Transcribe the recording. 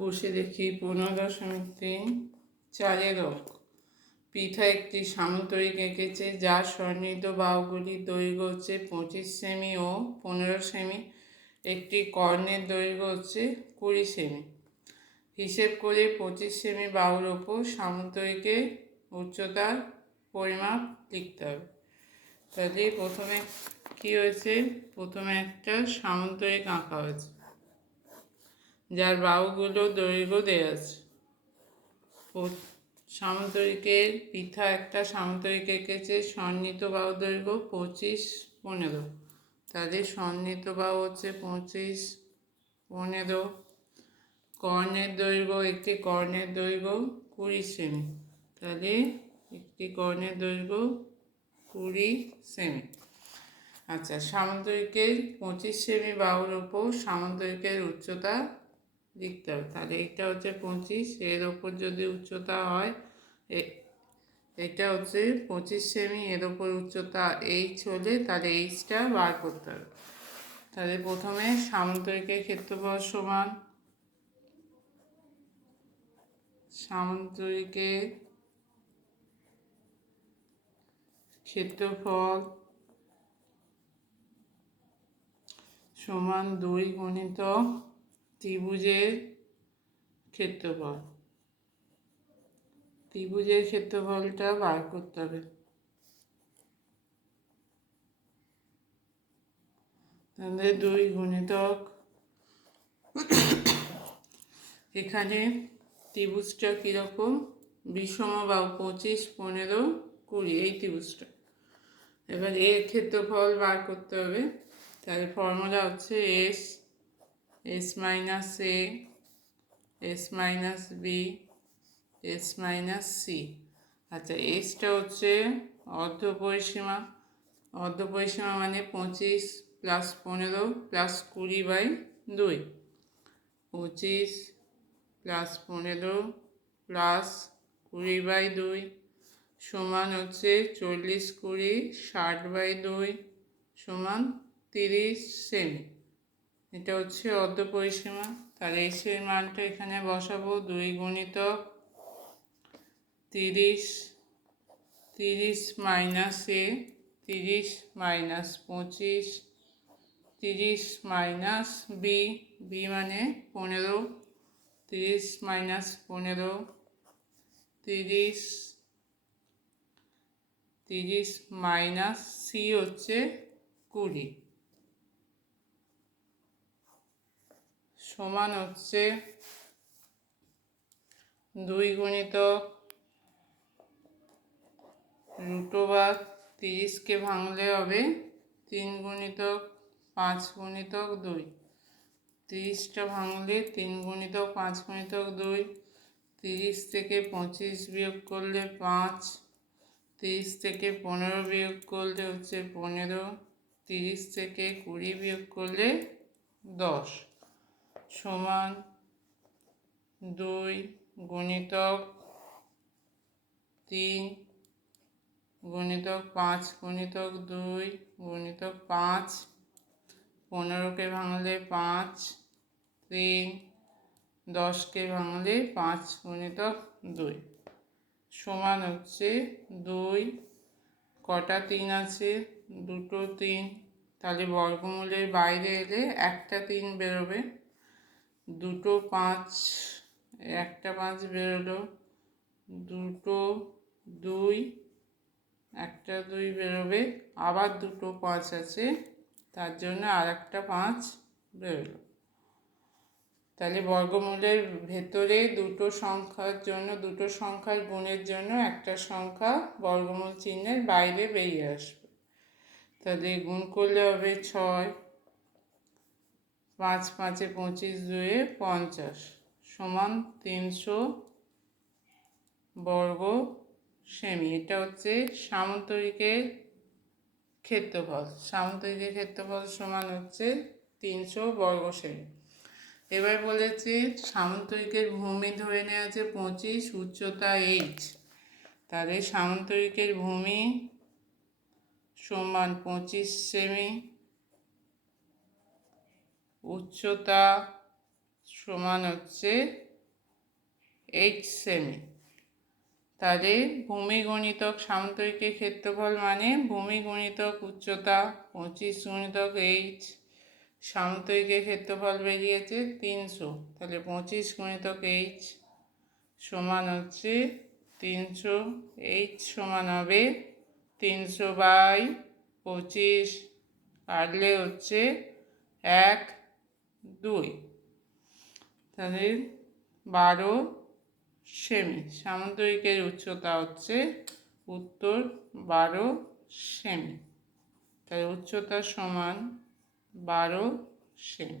কষে দেখি 15.3 চালের রক। পিঠা একটি সামন্তরিক এঁকেছে যার সন্নিহিত বাহুগুলির দৈর্ঘ্য হচ্ছে 25 সেমি ও 15 সেমি। একটি কর্ণের দৈর্ঘ্য হচ্ছে 20 সেমি। হিসেব করে 25 সেমি বাহুর ওপর সামন্তরিকের উচ্চতার পরিমাপ লিখতে হবে। তাহলে প্রথমে কি হয়েছে, প্রথমে একটা সামন্তরিক আঁকা হয়েছে যার বাহুগুলো দৈর্ঘ্য দেওয়া আছে। সামন্তরিকের পিঠা একটা সামন্তরিক এঁকেছে, সন্নিহিত বাহু দৈর্ঘ্য 25-15। তাদের সন্নিহিত বাহু হচ্ছে 25-15। কর্ণের দৈর্ঘ্য, একটি কর্ণের দৈর্ঘ্য 20 সেমি। তাহলে একটি কর্ণের দৈর্ঘ্য 20 সেমি। আচ্ছা, সামন্তরিকের 25 সেমি বাহুর ওপর সামন্তরিকের উচ্চতা লিখতে হবে। তাহলে এটা হচ্ছে 25, এর ওপর যদি উচ্চতা হয়, এটা হচ্ছে 25 সেমি, এর ওপর উচ্চতা এইচ হলে তাহলে এইচটা বার করতে হবে। তাহলে প্রথমে সামন্তরিকের ক্ষেত্রফল সমান সামন্তরিকের ক্ষেত্রফল সমান 2 গুণিতক ত্রিভুজের ক্ষেত্রফল। ত্রিভুজের ক্ষেত্রফলটা বার করতে হবে। তাহলে 2 গুণিতক, এখানে ত্রিভুজটা কীরকম, বিষম বাহু 25, 15, 20, এই ত্রিভুজটা। এবার এর ক্ষেত্রফল বার করতে হবে। তাহলে ফর্মুলা হচ্ছে S minus A, S minus B, S minus C. আচ্ছা, এসটা হচ্ছে অর্ধপরিসীমা। অর্ধপরিসীমা মানে 25 + 15 + 20/2। 25 + 15 + 20/2 সমান হচ্ছে 40, 20, 60/2 সমান 30 সেমি। এটা হচ্ছে অর্ধপরিসীমা। তাহলে এসের মানটা এখানে বসাবো। 2 গুণিতক 30, 30 মাইনাস এ, 30 মাইনাস 25, 30 মাইনাস বি, বি মানে 15, 30 মাইনাস 15, 30, 30 মাইনাস সি হচ্ছে 20 সমান হচ্ছে 2 গুণিতক √, 30কে ভাঙলে হবে 3 গুণিতক 5 গুণিতক 2। 30টা ভাঙলে 3 গুণিতক 5 গুণিতক 2। 30 থেকে 25 বিয়োগ করলে 5, 30 থেকে 15 বিয়োগ করলে হচ্ছে 15, 30 থেকে 20 বিয়োগ করলে 10 সমান 2 গুণিতক 3 গুণিতক 5 গুণিতক 2 গুণিতক 5, 15কে ভাঙলে 5, 3, 10কে ভাঙলে 5 গুণিতক 2 সমান হচ্ছে 2। কটা 3 আছে? দুটো 3। তাহলে বর্গমূলের বাইরে এলে একটা 3 বেরোবে। দুটো 5, একটা 5 বেরোলো। দুটো 2, একটা 2 বেরোবে। আবার দুটো 5 আছে, তার জন্য আর একটা 5 বেরোলো। তাহলে বর্গমূলের ভেতরে দুটো সংখ্যার জন্য, দুটো সংখ্যার গুণের জন্য একটা সংখ্যা বর্গমূল চিহ্নের বাইরে বেরিয়ে আসবে। তাহলে গুণ করলে হবে 6, 5 5 25, 2 50 সমান 300 বর্গ সেমি। এটা হচ্ছে সামন্তরিকের ক্ষেত্রফল। সামন্তরিকের ক্ষেত্রফল সমান হচ্ছে 300 বর্গ সেমি। এবার বলেছে সামন্তরিকের ভূমি ধরে নেওয়া আছে 25, উচ্চতা এইচ। তাহলে সামন্তরিকের ভূমি সমান 25 সেমি, উচ্চতা সমান হচ্ছে এইচ সেমি। তাহলে ভূমি গুণিতক সামন্তরিকের ক্ষেত্রফল মানে ভূমি গুণিতক উচ্চতা 25 গুণিতক এইচ, সামন্তরিকের ক্ষেত্রফল বেরিয়েছে 300। তাহলে 25 গুণিতক এইচ সমান হচ্ছে 300। এইচ সমান হবে 300/25, কাটলে হচ্ছে 1, 2। তাহলে 12 সেমি। সামন্তরিকের উচ্চতা হচ্ছে উত্তর 12 সেমি। তাই উচ্চতা সমান 12 সেমি।